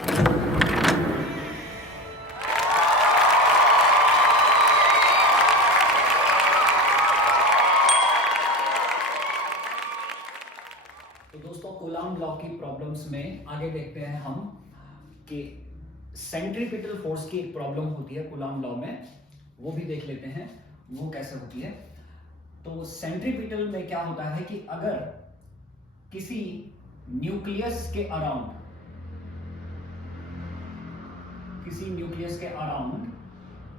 तो दोस्तों coulomb law की प्रॉब्लम्स में आगे देखते हैं हम कि सेंट्रीपिटल फोर्स की एक प्रॉब्लम होती है कूलम्ब लॉ में, वो भी देख लेते हैं वो कैसे होती है। तो सेंट्रीपिटल में क्या होता है कि अगर किसी न्यूक्लियस के अराउंड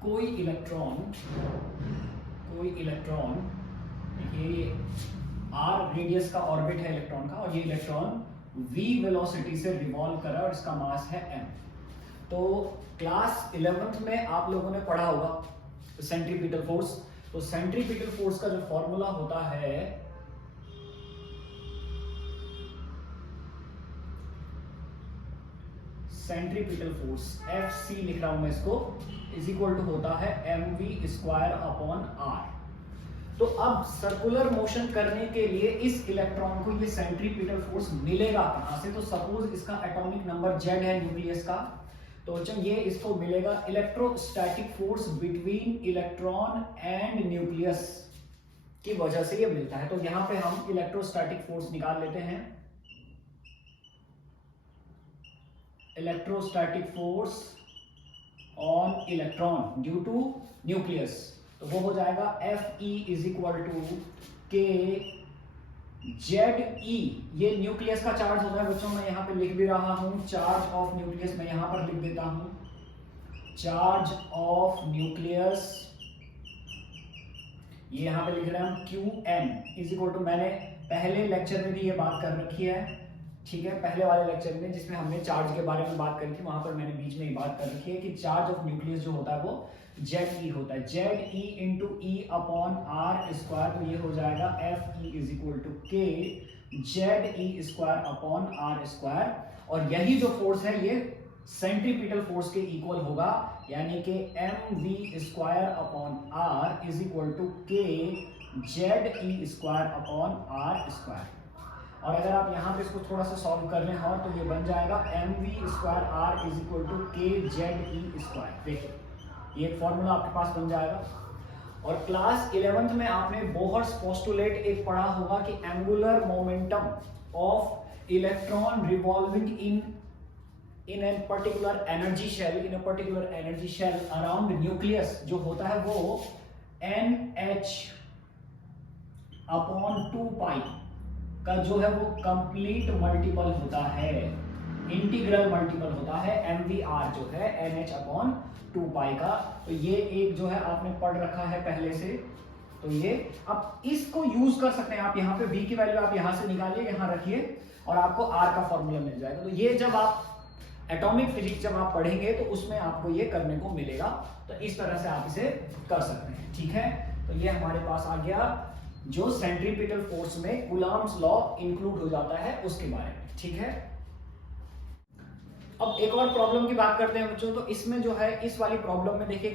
कोई इलेक्ट्रॉन ये आर रेडियस का ऑर्बिट है इलेक्ट्रॉन का, और ये इलेक्ट्रॉन v वेलोसिटी से रिवॉल्व कर रहा है और इसका मास है m। तो क्लास 11th में आप लोगों ने पढ़ा होगा सेंट्रीपिटल फोर्स। तो सेंट्रीपिटल फोर्स का जो फॉर्मूला होता है सेंट्रीपिटल फोर्स Fc लिख रहा हूं मैं इसको, इज इक्वल टू होता है mv²/r। तो अब सर्कुलर मोशन करने के लिए इस इलेक्ट्रॉन को ये सेंट्रीपिटल फोर्स मिलेगा कहां से? तो सपोज इसका एटॉमिक नंबर Z है न्यूक्लियस का, तो ये इसको मिलेगा electrostatic force between electron and nucleus की वजह से ये मिलता है। तो यहां पे हम इलेक्ट्रोस्टैटिक फोर्स निकाल लेते हैं, electrostatic force on electron due to nucleus, तो वो हो जाएगा Fe is equal to K ZE। ये न्यूक्लियस का चार्ज होता है बच्चों, मैं यहाँ पे लिख भी रहा हूं चार्ज ऑफ न्यूक्लियस, मैं यहां पर लिख देता हूं चार्ज ऑफ न्यूक्लियस, ये यहां पे लिख रहे हैं हम Qn इज इक्वल टू, मैंने पहले लेक्चर में भी ये बात कर रखी है, ठीक है, पहले वाले लेक्चर में जिसमें हमने चार्ज के बारे में बात करी थी, वहां पर मैंने बीच में ही बात कर रखी है कि चार्ज ऑफ न्यूक्लियस जो होता है वो ZE होता है, ZE इंटू E/r², तो ये हो जाएगा Fe इज इक्वल टू के ZE²/r², और यही जो फोर्स है ये सेंट्रीपिटल फोर्स के इक्वल होगा, यानी कि mv²/r इज इक्वल टू के ZE²/r²। और अगर आप यहाँ पे इसको थोड़ा सा सॉल्व कर रहे हैं तो ये बन जाएगा mv²r इज इक्वल टू के ZE²। देखिए ये फॉर्मूला आपके पास बन जाएगा। और क्लास 11th में आपने बोहर्स पोस्टुलेट एक पढ़ा होगा कि angular momentum of electron revolving in a particular energy shell around nucleus जो होता है वो NH/2π का जो है वो कंप्लीट मल्टीपल होता है, इंटीग्रल मल्टीपल होता है mvr जो है NH/2π का। तो ये एक जो है आपने पढ़ रखा है पहले से, तो ये अब इसको यूज कर सकते हैं आप, यहाँ पे v की वैल्यू आप यहाँ से निकालिए, यहाँ रखिए और आपको r का फॉर्मूला मिल जाएगा। तो ये जब आप एटॉमिक फिजिक्स जब आप पढ़ेंगे तो उसमें आपको ये करने को मिलेगा, तो इस तरह से आप इसे कर सकते हैं, ठीक है। तो ये हमारे पास आ गया जो सेंट्रीपिटल फोर्स में कूलम्ब्स लॉ इंक्लूड हो जाता है उसके बारे में, ठीक है। अब एक और प्रॉब्लम की बात करते हैं बच्चों। तो इसमें जो है इस वाली प्रॉब्लम में देखिए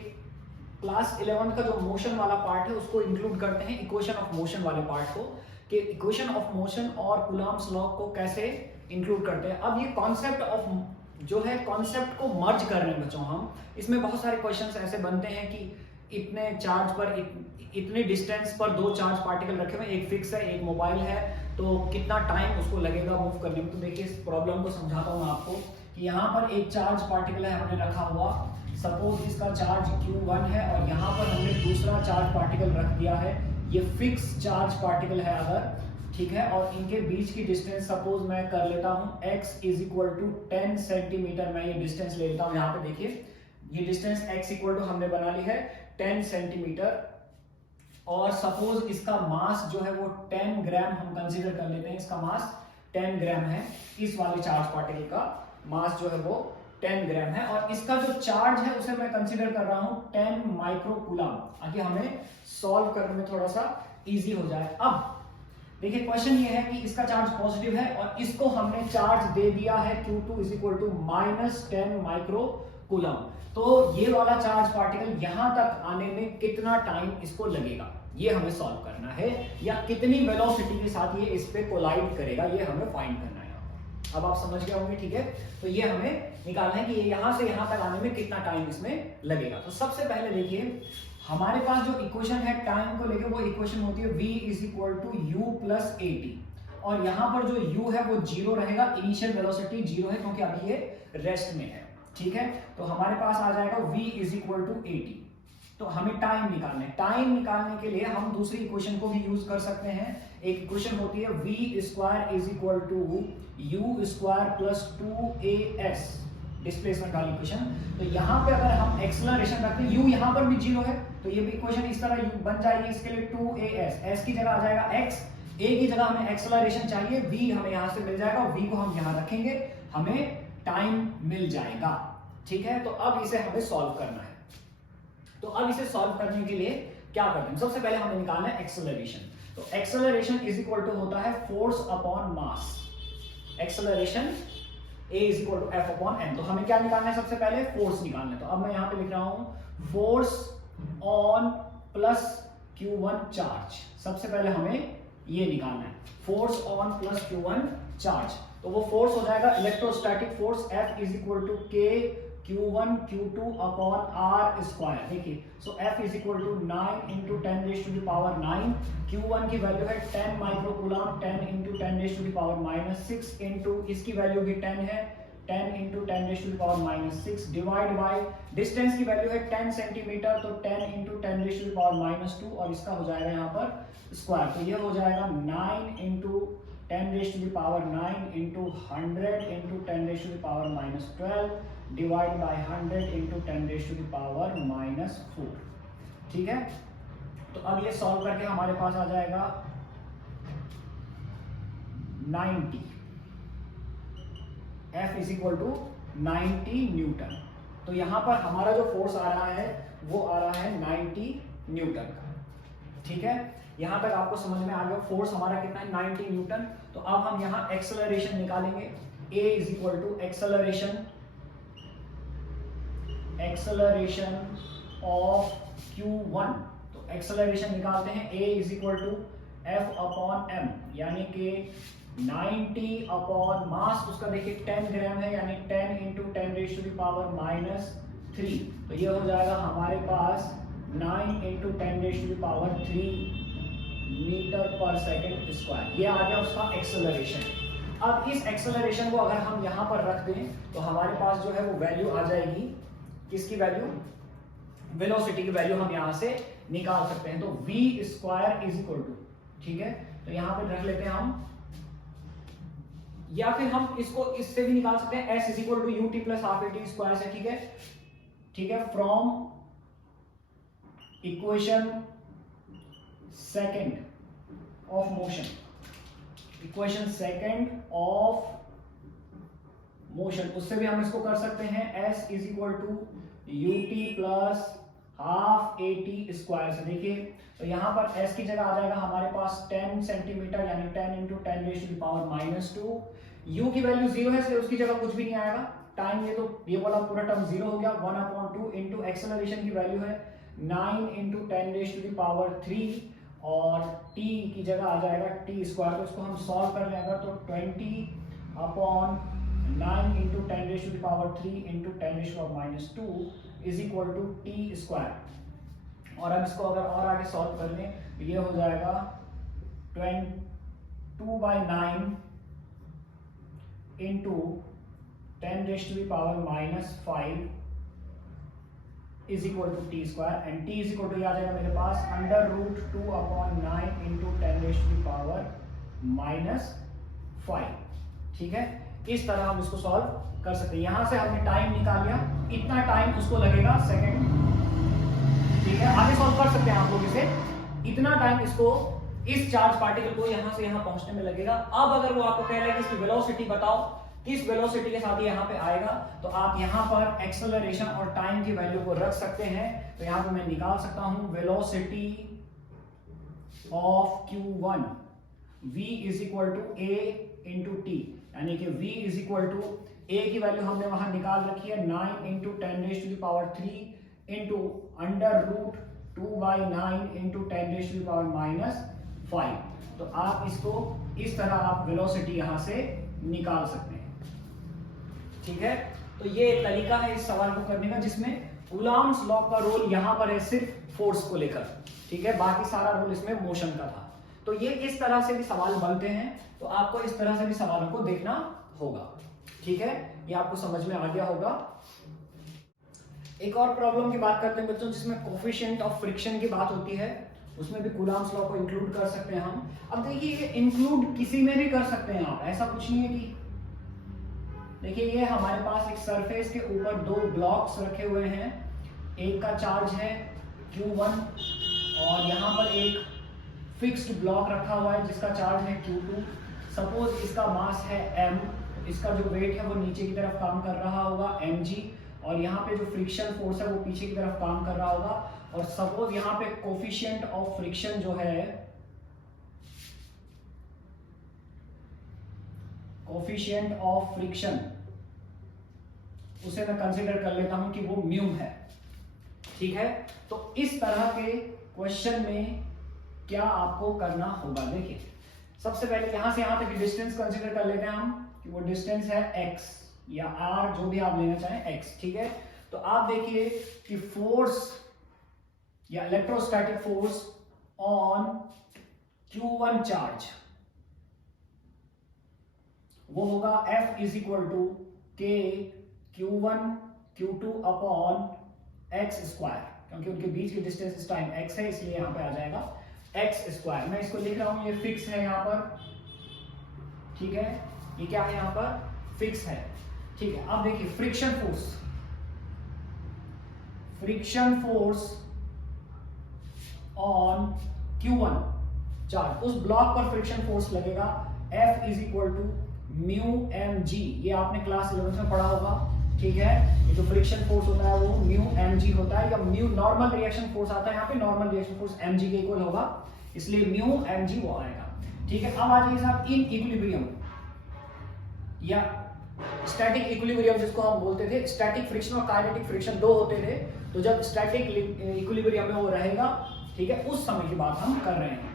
क्लास 11 का जो मोशन वाला पार्ट है उसको इंक्लूड करते हैं इक्वेशन ऑफ मोशन वाले पार्ट को, कि इक्वेशन ऑफ मोशन और कूलम्ब्स लॉ को कैसे इंक्लूड करते हैं। अब ये कॉन्सेप्ट ऑफ जो है कॉन्सेप्ट को मर्ज कर रहे हैं बच्चों हम। इसमें बहुत सारे क्वेश्चंस ऐसे बनते हैं कि इतने चार्ज पर इतने डिस्टेंस पर दो चार्ज पार्टिकल रखे हुए, एक फिक्स है एक मोबाइल है, तो कितना टाइम उसको लगेगा मूव करने में। तो देखिए इस प्रॉब्लम को समझाता हूँ आपको कि यहाँ पर एक चार्ज पार्टिकल है हमने रखा हुआ, सपोज इसका चार्ज Q1 है और यहाँ पर हमने दूसरा चार्ज पार्टिकल रख दिया है, ये फिक्स चार्ज पार्टिकल है अगर, ठीक है, और इनके बीच की डिस्टेंस सपोज मैं कर लेता हूँ x is equal to 10 centimetre, मैं ये डिस्टेंस ले लेता हूँ। यहाँ पे देखिए ये डिस्टेंस x इक्वल टू हमने बना ली है 10 सेंटीमीटर, और सपोज इसका मास जो है वो 10 ग्राम हम कंसीडर कर लेते हैं, इसका मास 10 ग्राम है, इस वाले चार्ज पार्टिकल का मास जो है वो 10 ग्राम है, और इसका जो चार्ज है उसे मैं कंसीडर कर रहा हूं 10 माइक्रोकूलम, ताकि हमें सॉल्व करने में थोड़ा सा इजी हो जाए। अब देखिए क्वेश्चन ये है कि इसका चार्ज पॉजिटिव है और इसको हमने चार्ज दे दिया है Q2 is equal to -10 microcoulomb. तो ये वाला चार्ज पार्टिकल यहां तक आने में कितना टाइम इसको लगेगा, ये हमें सॉल्व करना है, या कितनी वेलोसिटी के साथ ये इस पे कोलाइड करेगा, ये हमें फाइंड करना है। अब आप समझ गए होंगे, ठीक है। तो ये हमें निकालना है कि ये यहां से यहां तक आने में कितना टाइम इसमें लगेगा। तो सबसे पहले देखिए हमारे पास जो इक्वेशन है टाइम को लेकर, वो इक्वेशन होती है v is equal to U plus A T, और यहां पर जो u है वो जीरो रहेगा, इनिशियल वेलोसिटी जीरो है क्योंकि अभी ये रेस्ट में है, ठीक है। तो हमारे पास आ जाएगा v is equal to A T. तो हमें टाइम निकालना है, टाइम निकालने के लिए हम दूसरी इक्वेशन को भी यूज कर सकते हैं। एक इक्वेशन होती है v square is equal to U square plus 2as, displacement वाली इक्वेशन। तो यहाँ पे अगर हम एक्सेलरेशन रखते हैं, u यहाँ पर भी जीरो है, तो ये भी इक्वेशन इस तरह बन जाएगी। इसके लिए 2as, s की जगह आ जाएगा x, a की जगह हमें एक्सेलरेशन चाहिए, v हमें यहाँ से मिल जाएगा, v को हम यहाँ रखेंगे, हमें टाइम मिल जाएगा, ठीक है। तो अब इसे हमें सॉल्व करना है। तो अब इसे सॉल्व करने के लिए क्या करते हैं, सबसे पहले हमें निकालना है एक्सेलरेशन। तो एक्सेलरेशन इज इक्वल टू होता है force upon mass, acceleration a is equal to f upon m। तो हमें क्या निकालना है, सबसे पहले फोर्स निकालना है। तो अब मैं यहां पे लिख रहा हूं force on plus q1 charge. सबसे पहले हमें ये निकालना है, force on plus q1 charge. तो वो फोर्स हो जाएगा electrostatic force F is equal to k q1 q2 upon r square. देखिए so F is equal to 9 into 10 raise to the power 9, q1 की वैल्यू है 10 microcoulomb, 10 into 10 raise to the power minus 6 into इसकी value भी 10 है, 10 into 10 raise to the power minus 6 divide by distance की value है 10 centimetre, तो 10 into 10 raise to the power minus 2, और इसका हो जाएगा यहाँ पर स्क्वायर। तो ये हो जाएगा 9 into 10 raise to the power 9 into 100 into 10 raise to the power minus 12 divide by 100 into 10 raise to the power minus 4, ठीक है। तो अब ये सॉल्व करके हमारे पास आ जाएगा 90, F is equal to 90 newton. तो यहां पर हमारा जो फोर्स आ रहा है वो आ रहा है 90 न्यूटन का, ठीक है। यहां तक आपको समझ में आ गया फोर्स हमारा कितना है, 90 न्यूटन। तो अब हम यहां एक्सेलरेशन निकालेंगे, A is equal to acceleration of q1। तो एक्सेलरेशन निकालते हैं, A is equal to F upon m, यानी कि 90 अपॉन मास उसका देखिए 10 ग्राम है, यानी 10 into 10 raise to the power minus 3। तो ये हो जाएगा हमारे पास 9 into 10 raise to the power 3 metre पर सेकेंड स्क्वायर। ये आ गया उसका एक्सेलरेशन। अब इस एक्सेलरेशन को अगर हम यहाँ पर रख दें तो हमारे पास जो है वो वैल्यू आ जाएगी, किसकी वैल्यू, वेलोसिटी की वैल्यू हम यहाँ से निकाल सकते हैं। तो v square is equal to, ठीक है। तो यहाँ पे रख लेते हैं हम, या फिर हम इसको इससे भी निकाल सकते हैं, s is equal to U T plus half A T square से, ठीक है, ठीक है। From equation second of motion, equation second of motion, उससे भी हम इसको कर सकते हैं, s is equal to U T plus half A T square से। देखिए तो यहाँ पर s की जगह आ जाएगा हमारे पास 10 सेंटीमीटर, यानी 10 into 10 raise to the power minus 2। u की वैल्यू 0 है, इसलिए उसकी जगह कुछ भी नहीं आएगा, टाइम ये तो ये वाला पूरा टर्म 0 हो गया। 1/2 इंटू एक्सेलरेशन की वैल्यू है 9 into 10 raise to the power 3, और t की जगह आ जाएगा t स्क्वायर। तो इसको हम सॉल्व कर लें अगर, तो 20 upon 9 into 10 raise to the power 3 into 10 raise to power minus 2 is equal to T square. और अब इसको अगर और आगे सॉल्व कर लें तो ये हो जाएगा 2/9 into 10 raise to the power minus 5 is equal to T square, and T is equal to आ जाएगा मेरे पास √2/9 into 10 raise to the power minus 5, ठीक है। इस तरह हम इसको सॉल्व कर सकते हैं। यहां से हमने टाइम निकाल लिया, इतना टाइम उसको लगेगा सेकंड, ठीक है। आगे सॉल्व कर सकते हैं आप लोग इसे, इतना टाइम इसको इस चार्ज पार्टिकल को यहां से यहां पहुंचने में लगेगा। अब अगर वो आपको कह रहा है कि इसकी वेलोसिटी बताओ, किस वेलोसिटी के साथ ये यहाँ पे आएगा, तो आप यहाँ पर एक्सेलरेशन और टाइम की वैल्यू को रख सकते हैं। तो यहाँ पे मैं निकाल सकता हूं velocity of q1 v is equal to a into T, यानी कि v is equal to a की वैल्यू हमने वहां निकाल रखी है 9 into 10 raise to the power 3 into √2/9 into 10 raise to the power minus 5। तो आप इसको इस तरह आप वेलोसिटी यहां से निकाल सकते हैं। ठीक है, तो ये एक तरीका है इस सवाल को करने का जिसमें कूलॉम्स लॉ का रोल यहां पर है सिर्फ फोर्स को लेकर। ठीक है, बाकी सारा रोल इसमें मोशन का था। तो ये इस तरह से भी सवाल बनते हैं, तो आपको इस तरह से भी सवालों को देखना होगा। ठीक है, ये आपको समझ में आ गया होगा। एक और प्रॉब्लम की बात करते हैं बच्चों, जिसमें कोफिशिएंट ऑफ फ्रिक्शन की बात होती है। उसमें भी कूलॉम्स लॉ को इंक्लूड कर सकते हैं हम। अब देखिए, इंक्लूड किसी में भी कर सकते हैं आप, ऐसा कुछ नहीं है कि देखिए ये हमारे पास एक सरफेस के ऊपर दो ब्लॉक्स रखे हुए हैं। एक का चार्ज है Q1 और यहाँ पर एक फिक्स्ड ब्लॉक रखा हुआ है जिसका चार्ज है Q2। सपोज इसका मास है m, इसका जो वेट है वो नीचे की तरफ काम कर रहा होगा mg, और यहाँ पे जो फ्रिक्शन फोर्स है वो पीछे की तरफ काम कर रहा होगा। और सपोज यहाँ पे कोफिशिएंट ऑफ फ्रिक्शन जो है, कोफिशिएंट ऑफ फ्रिक्शन उसे मैं कंसीडर कर लेता हूं कि वो म्यू है। ठीक है, तो इस तरह के क्वेश्चन में क्या आपको करना होगा, देखिए सबसे पहले यहां से यहां तक डिस्टेंस कंसीडर कर लेते हैं हम कि वो डिस्टेंस है x या r, जो भी आप लेना चाहें x। ठीक है, तो आप देखिए कि फोर्स या electrostatic force on Q1 charge वो होगा F is equal to K Q1 Q2 upon x square, क्योंकि उनके बीच की डिस्टेंस इस टाइम x है इसलिए यहां पे आ जाएगा x स्क्वायर। मैं इसको लिख रहा हूं, ये फिक्स है यहां पर। ठीक है, ये क्या है यहां पर फिक्स है। ठीक है, अब देखिए friction force, friction force on Q1 charge, उस ब्लॉक पर फ्रिक्शन फोर्स लगेगा F is equal to mu mg। ये आपने क्लास 11 में पढ़ा होगा। ठीक है, ये जो फ्रिक्शन फोर्स होता है वो म्यू mg होता है, या म्यू नॉर्मल रिएक्शन फोर्स आता है यहाँ पे, नॉर्मल रिएक्शन फोर्स mg के इक्वल होगा, इसलिए म्यू mg वो आएगा। ठीक है, अब आ जाइए साहब इन इक्विलिब्रियम या स्टैटिक इक्विलिब्रियम जिसको हम बोलते थे। स्टैटिक फ्रिक्शन और काइनेटिक फ्रिक्शन दो होते थे, तो जब स्टैटिक इक्विलिब्रियम में वो रहेगा, ठीक है, उस समय की बात हम कर रहे हैं।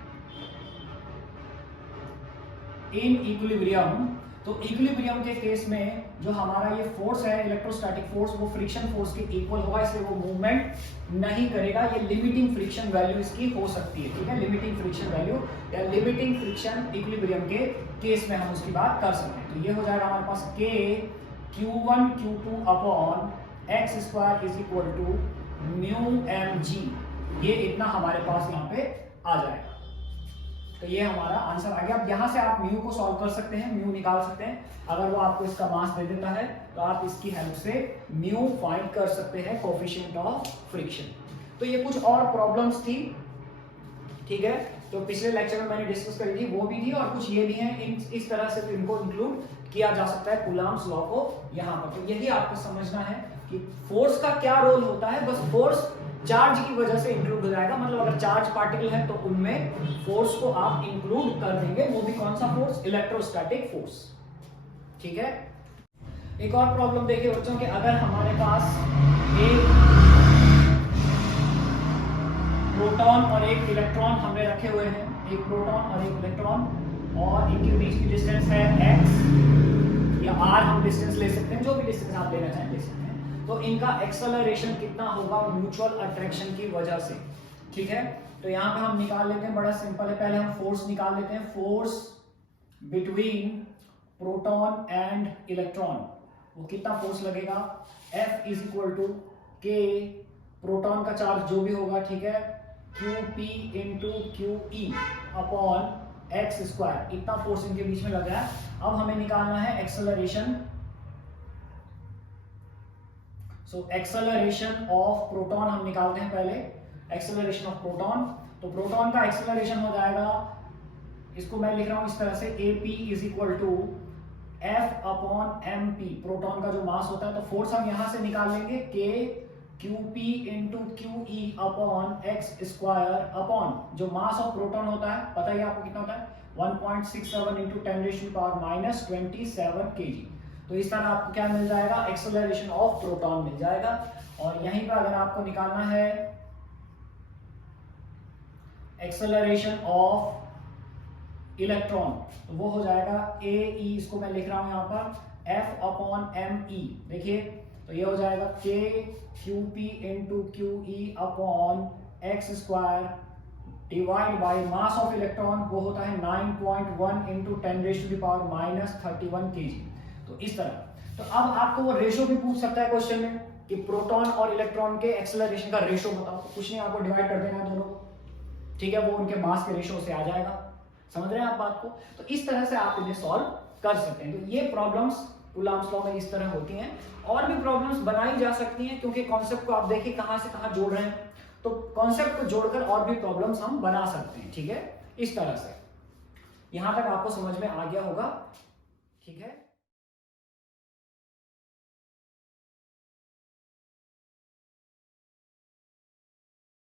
इन इक्विलिब्रियम, तो इक्विलिब्रियम के केस में जो हमारा ये फोर्स है इलेक्ट्रोस्टैटिक फोर्स, वो फ्रिक्शन फोर्स के इक्वल होगा, इसलिए वो मूवमेंट नहीं करेगा। ये लिमिटिंग फ्रिक्शन वैल्यू इसकी हो सकती है। ठीक है, लिमिटिंग फ्रिक्शन वैल्यू या लिमिटिंग फ्रिक्शन इक्विलिब्रियम के केस में हम उसकी बात कर सकते हैं। तो ये हो जाएगा हमारे पास K Q1 Q2 upon x square is equal to mu mg। ये इतना हमारे पास यहाँ पे आ जाएगा। तो ये हमारा आंसर आ गया। अब यहां से आप म्यू को सॉल्व कर सकते हैं, म्यू निकाल सकते हैं। अगर वो आपको इसका मास दे देता है तो आप इसकी हेल्प से म्यू फाइंड कर सकते हैं, कोफिशिएंट ऑफ फ्रिक्शन। तो ये कुछ और प्रॉब्लम्स थी। ठीक है, तो पिछले लेक्चर में मैंने डिस्कस करी थी, वो भी थी, और कुछ ये भी हैं। इस तरह से इनको इंक्लूड किया जा सकता है कूलॉम्स लॉ को यहाँ पर। तो यही आपको समझना है कि फोर्स का क्या रोल होता है। बस फोर्स चार्ज की वजह से इंक्लूड हो जाएगा, मतलब अगर चार्ज पार्टिकल है तो उनमें फोर्स को आप इंक्लूड कर देंगे। वो भी कौन सा फोर्स, इलेक्ट्रोस्टैटिक फोर्स। ठीक है, एक और प्रॉब्लम देखिए बच्चों कि अगर हमारे पास एक प्रोटॉन और एक इलेक्ट्रॉन हमने रखे हुए हैं, एक प्रोटॉन और एक इलेक्ट्रॉन, और इनके बीच की डिस्टेंस है x या r, हम डिस्टेंस ले सकते हैं, जो भी डिस्टेंस आप लेना चाहें ले सकते हैं। तो इनका एक्सेलरेशन कितना होगा म्यूचुअल अट्रैक्शन की वजह से। ठीक है, तो यहाँ पे हम निकाल लेते हैं, बड़ा सिंपल है। पहले हम फोर्स निकाल लेते हैं, force between proton and electron, वो कितना फोर्स लगेगा, F is equal to K, proton का चार्ज जो भी होगा, ठीक है, QP into QE upon x square, इतना फोर्स इनके बीच में लग रहा है। अब हमें निकालना है acceleration. So acceleration of proton हम निकालते हैं पहले, एक्सेलरेशन ऑफ प्रोटॉन। तो प्रोटॉन का एक्सेलरेशन हो जाएगा, इसको मैं लिख रहा हूं इस तरह से, AP is equal to F upon MP, proton का जो मास होता है। तो फोर्स हम यहां से निकाल लेंगे, K QP into QE upon x square upon जो मास ऑफ प्रोटॉन होता है, पता ही आपको कितना होता है, 1.67 इंटू 10⁻⁻27 kg। तो इस तरह आपको क्या मिल जाएगा, एक्सेलरेशन ऑफ प्रोटॉन मिल जाएगा। और यहीं पर अगर आपको निकालना है एक्सेलरेशन ऑफ इलेक्ट्रॉन, तो वो हो जाएगा ए ई, इसको मैं लिख रहा हूं यहां पर एफ अपॉन एम ई। देखिए तो ये हो जाएगा के Q P into Q E upon x square divide by mass of electron, वो होता है 9.1 इंटू 10⁻⁻31 kg। तो इस तरह, तो अब आपको वो रेशो भी पूछ सकता है क्वेश्चन में कि प्रोटॉन और इलेक्ट्रॉन के एक्सेलरेशन का रेशो बताओ, तो कुछ नहीं, आपको डिवाइड कर देना है दोनों को, ठीक है, वो उनके मास के रेशो से आ जाएगा। समझ रहे हैं आप बात को? तो इस तरह से आप इन्हें सॉल्व कर सकते हैं। तो ये प्रॉब्लम्स कूलम्ब्स लॉ में इस तरह होती हैं, और भी प्रॉब्लम्स बनाई जा सकती हैं, क्योंकि कॉन्सेप्ट को आप देखिए कहां से कहां जोड़ रहे हैं, तो कॉन्सेप्ट को जोड़कर और भी प्रॉब्लम्स हम बना सकते हैं, ठीक है, इस तरह से। यहां तक आपको समझ में आ गया होगा, ठीक है।